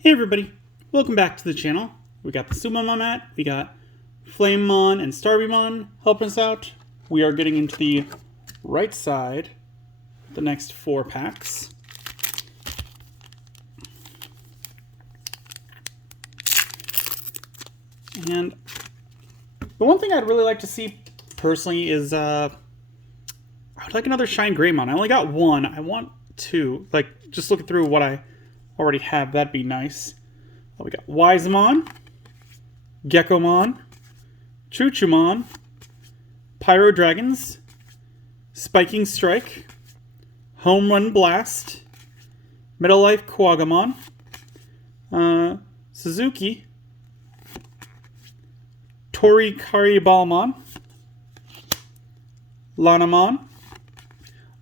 Hey everybody, welcome back to the channel. We got the Sumomon mat, we got Flamemon and Starbymon helping us out. We are getting into the right side, the next 4 packs. And the one thing I'd really like to see personally is I would like another Shine Greymon. I only got 1. I want 2. Like, just looking through what I already have, that'd be nice. We got Wisemon, Geckomon, Chuchumon, Pyro Dragons, Spiking Strike, Home Run Blast, Metal Life Quagamon, Suzuki, Torikari Balmon, Lanamon,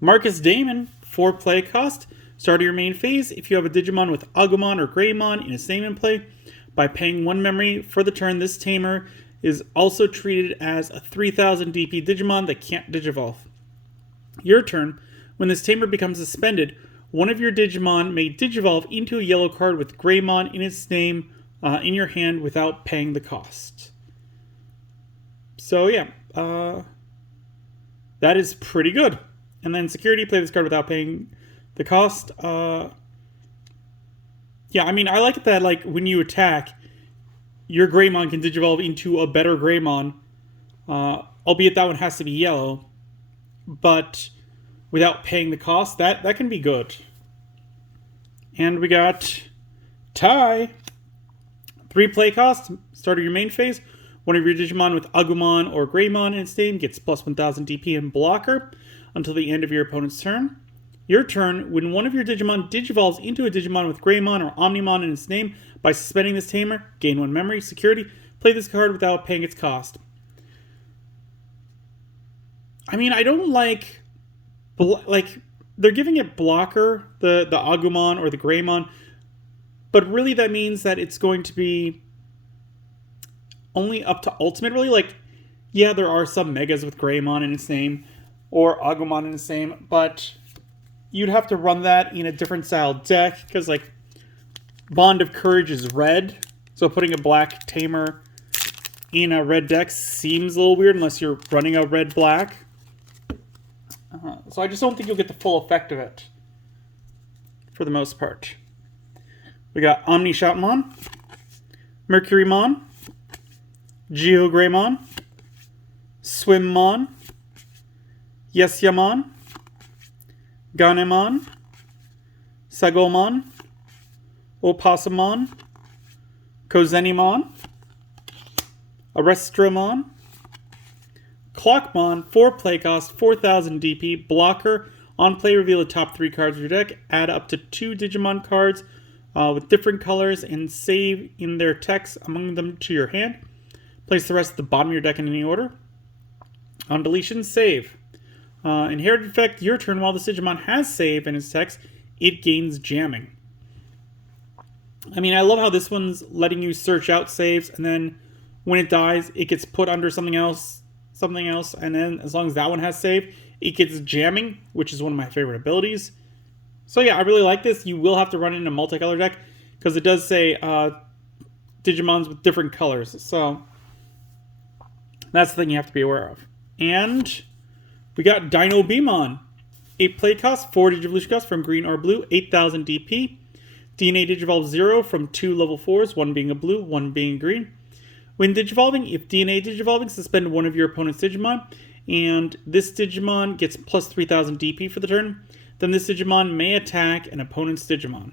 Marcus Damon, 4 play cost. Start your main phase if you have a Digimon with Agumon or Greymon in its name in play. By paying 1 memory for the turn, this tamer is also treated as a 3000 DP Digimon that can't Digivolve. Your turn, when this tamer becomes suspended, one of your Digimon may Digivolve into a yellow card with Greymon in its name in your hand without paying the cost. So yeah, that is pretty good. And then security, play this card without paying the cost. Yeah, I mean, I like it that, like, when you attack, your Greymon can Digivolve into a better Greymon, albeit that one has to be yellow, but without paying the cost, that can be good. And we got Tai. 3 play cost, start of your main phase. One of your Digimon with Agumon or Greymon in its name gets plus 1000 DP and blocker until the end of your opponent's turn. Your turn, when one of your Digimon Digivolves into a Digimon with Greymon or Omnimon in its name by suspending this tamer, gain 1 memory. Security, play this card without paying its cost. I mean, I don't like they're giving it blocker, the Agumon or the Greymon, but really that means that it's going to be only up to Ultimate, really. Like, yeah, there are some Megas with Greymon in its name or Agumon in its name, but you'd have to run that in a different style deck, because, like, Bond of Courage is red, so putting a black tamer in a red deck seems a little weird unless you're running a red-black. So I just don't think you'll get the full effect of it, for the most part. We got Omnishoutmon, Mercurymon, Geogreymon, Swimmon, Yesyamon, Ganemon, Sagomon, Opossumon, Kozenimon, Arrestramon, Clockmon, 4 play cost, 4000 DP, blocker. On play, reveal the top 3 cards of your deck. Add up to 2 Digimon cards with different colors and save in their text among them to your hand. Place the rest at the bottom of your deck in any order. On deletion, save. Inherited effect, your turn, while this Digimon has save in its text, it gains jamming. I mean, I love how this one's letting you search out saves, and then when it dies, it gets put under something else, and then as long as that one has save, it gets jamming, which is one of my favorite abilities. So yeah, I really like this. You will have to run it in a multicolor deck, because it does say Digimons with different colors, so that's the thing you have to be aware of. And we got Dino Beamon. 8 play cost, 4 Digivolution cost from green or blue, 8000 DP. DNA Digivolve 0 from 2 level 4s, 1 being a blue, 1 being green. When Digivolving, if DNA Digivolving, suspend one of your opponent's Digimon, and this Digimon gets plus 3000 DP for the turn, then this Digimon may attack an opponent's Digimon.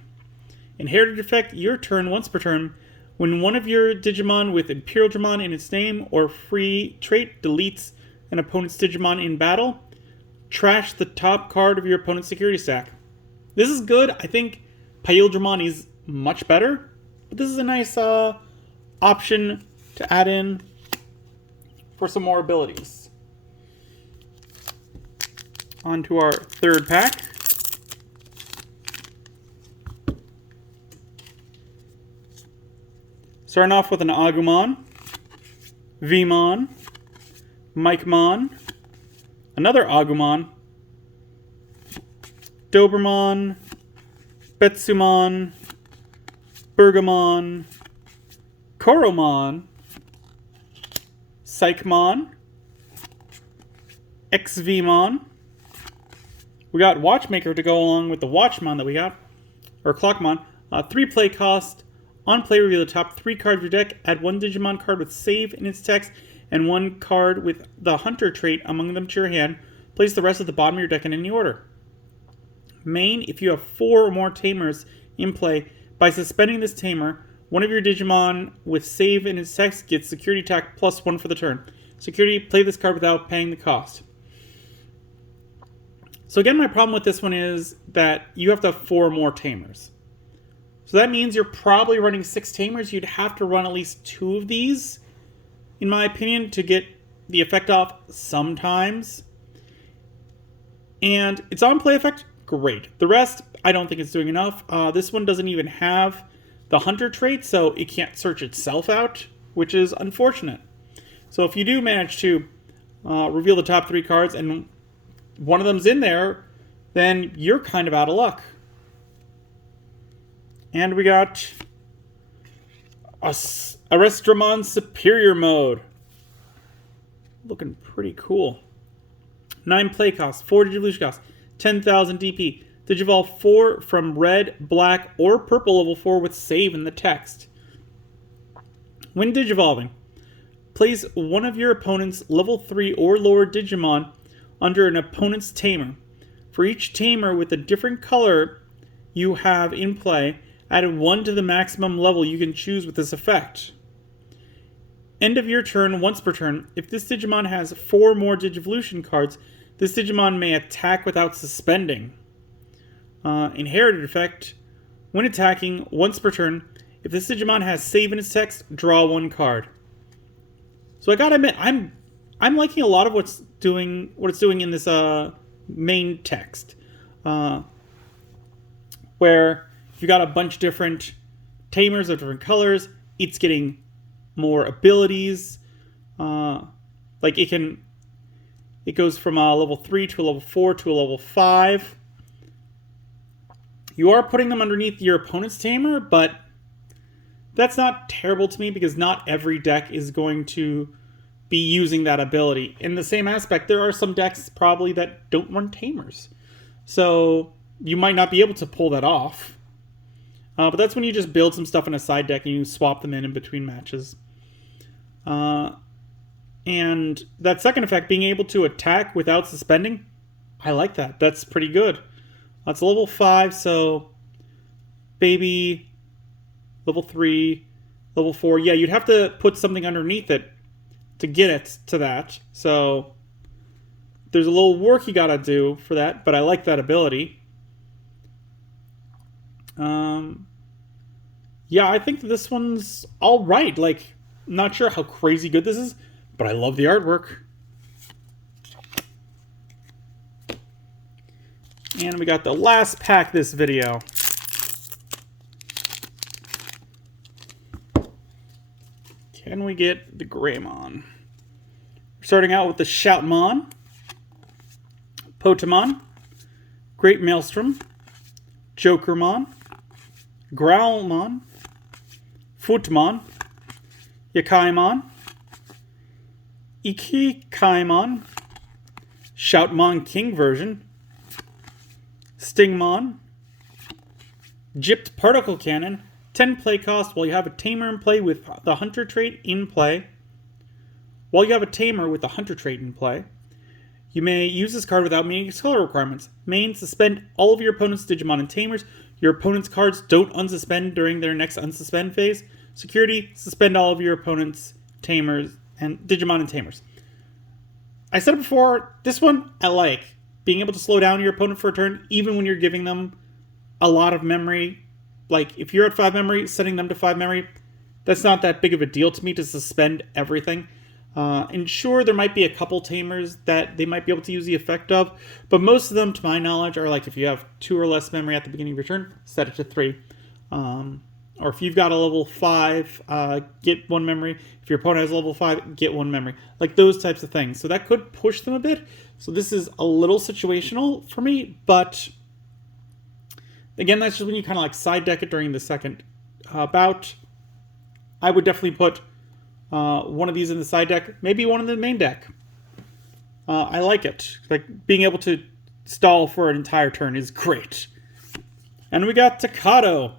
Inherited effect, your turn, once per turn, when one of your Digimon with Imperial Dramon in its name or free trait deletes an opponent's Digimon in battle, trash the top card of your opponent's security stack. This is good. I think Paildramon is much better, but this is a nice option to add in for some more abilities. On to our 3rd pack. Starting off with an Agumon, Vmon, Mikemon, another Agumon, Dobermon, Betsumon, Bergamon, Koromon, Psychmon, XVmon. We got Watchmaker to go along with the Watchmon that we got, or Clockmon. 3 play cost. On play, reveal the top 3 cards of your deck. Add 1 Digimon card with save in its text and 1 card with the Hunter trait among them to your hand. Place the rest at the bottom of your deck in any order. Main, if you have 4 or more Tamers in play, by suspending this Tamer, one of your Digimon with save in its text gets security attack +1 for the turn. Security, play this card without paying the cost. So again, my problem with this one is that you have to have 4 more Tamers. So that means you're probably running 6 Tamers. You'd have to run at least 2 of these, in my opinion, to get the effect off sometimes. And its on-play effect, great. The rest, I don't think it's doing enough. This one doesn't even have the Hunter trait, so it can't search itself out, which is unfortunate. So if you do manage to reveal the top 3 cards and one of them's in there, then you're kind of out of luck. And we got Arrestramon Superior Mode. Looking pretty cool. 9 play cost, 4 Digivolution cost, 10,000 DP. Digivolve 4 from red, black, or purple level 4 with save in the text. When Digivolving, place one of your opponent's level 3 or lower Digimon under an opponent's Tamer. For each Tamer with a different color you have in play, add 1 to the maximum level you can choose with this effect. End of your turn, once per turn. If this Digimon has 4 more Digivolution cards, this Digimon may attack without suspending. Inherited effect. When attacking, once per turn, if this Digimon has save in its text, draw 1 card. So I gotta admit, I'm liking a lot of what it's doing in this main text. Where if you got a bunch of different Tamers of different colors, it's getting more abilities. Like it goes from a level 3 to a level 4 to a level 5. You are putting them underneath your opponent's Tamer, but that's not terrible to me because not every deck is going to be using that ability. In the same aspect, there are some decks probably that don't run Tamers. So you might not be able to pull that off. But that's when you just build some stuff in a side deck and you swap them in between matches. And that second effect, being able to attack without suspending, I like that. That's pretty good. That's level 5, so baby, level 3, level 4. Yeah, you'd have to put something underneath it to get it to that. So there's a little work you gotta do for that, but I like that ability. Yeah, I think this one's all right. Like, not sure how crazy good this is, but I love the artwork. And we got the last pack this video. Can we get the Greymon? We're starting out with the Shoutmon, Potamon, Great Maelstrom, Jokermon, Growlmon, Footmon, Yakaimon, Ikikaimon, Shoutmon King version, Stingmon, Gypped Particle Cannon, 10 play cost while you have a Tamer in play with the Hunter trait in play. While you have a Tamer with the Hunter trait in play, you may use this card without meeting its color requirements. Main, suspend all of your opponent's Digimon and Tamers. Your opponent's cards don't unsuspend during their next unsuspend phase. Security, suspend all of your opponent's Tamers and Digimon and Tamers. I said it before, this one I like. Being able to slow down your opponent for a turn, even when you're giving them a lot of memory. Like, if you're at 5 memory, sending them to 5 memory, that's not that big of a deal to me to suspend everything. And sure, there might be a couple Tamers that they might be able to use the effect of, but most of them, to my knowledge, are like if you have 2 or less memory at the beginning of your turn, set it to 3. Or if you've got a level 5, get 1 memory. If your opponent has a level 5, get 1 memory. Like those types of things. So that could push them a bit. So this is a little situational for me, but again, that's just when you kind of like side deck it during the second about. I would definitely put one of these in the side deck, maybe one in the main deck. I like it. Like, being able to stall for an entire turn is great. And we got Takato.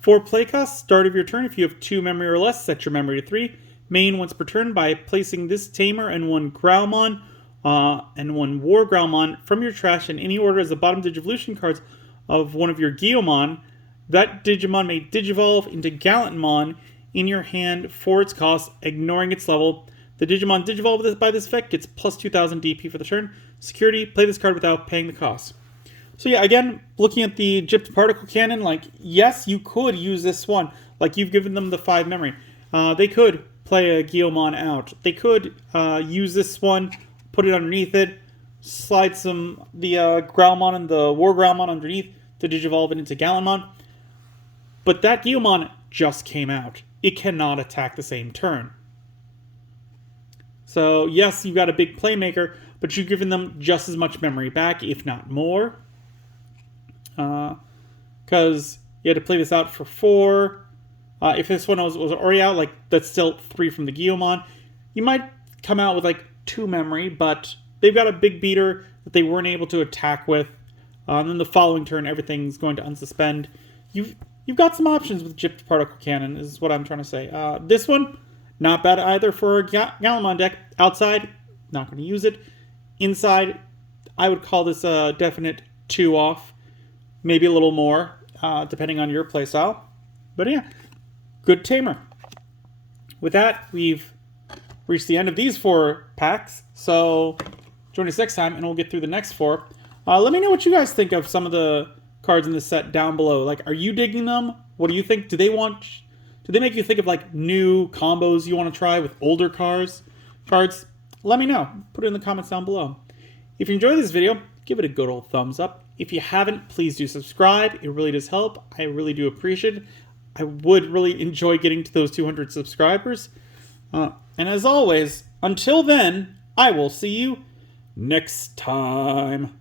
For play cost, start of your turn, if you have 2 memory or less, set your memory to 3. Main once per turn by placing this Tamer and 1 Growlmon and 1 War Growlmon from your trash in any order as the bottom Digivolution cards of one of your Guiomon. That Digimon may Digivolve into Gallantmon in your hand for its cost, ignoring its level. The Digimon Digivolved by this effect gets plus 2,000 DP for the turn. Security, play this card without paying the cost. So yeah, again, looking at the Gypped Particle Cannon, like, yes, you could use this one. Like, you've given them the 5 memory. They could play a Guiomon out. They could use this one, put it underneath it, slide the Growlmon and the War Growlmon underneath to Digivolve it into Gallantmon. But that Guiomon just came out. It cannot attack the same turn. So yes, you've got a big playmaker, but you've given them just as much memory back, if not more. Because you had to play this out for 4. If this one was already out, like, that's still 3 from the Guiomon. You might come out with like 2 memory, but they've got a big beater that they weren't able to attack with. And then the following turn, everything's going to unsuspend. You've got some options with Gypped Particle Cannon, is what I'm trying to say. This one, not bad either for a Gallantmon deck. Outside, not going to use it. Inside, I would call this a definite 2 off. Maybe a little more, depending on your playstyle. But yeah, good Tamer. With that, we've reached the end of these 4 packs. So join us next time, and we'll get through the next 4. Let me know what you guys think of some of the cards in this set down below. Like, are you digging them? What do you think? Do they make you think of like new combos you want to try with older cards? Let me know. Put it in the comments down below. If you enjoyed this video, give it a good old thumbs up. If you haven't, please do subscribe. It really does help. I really do appreciate it. I would really enjoy getting to those 200 subscribers. And as always, until then, I will see you next time.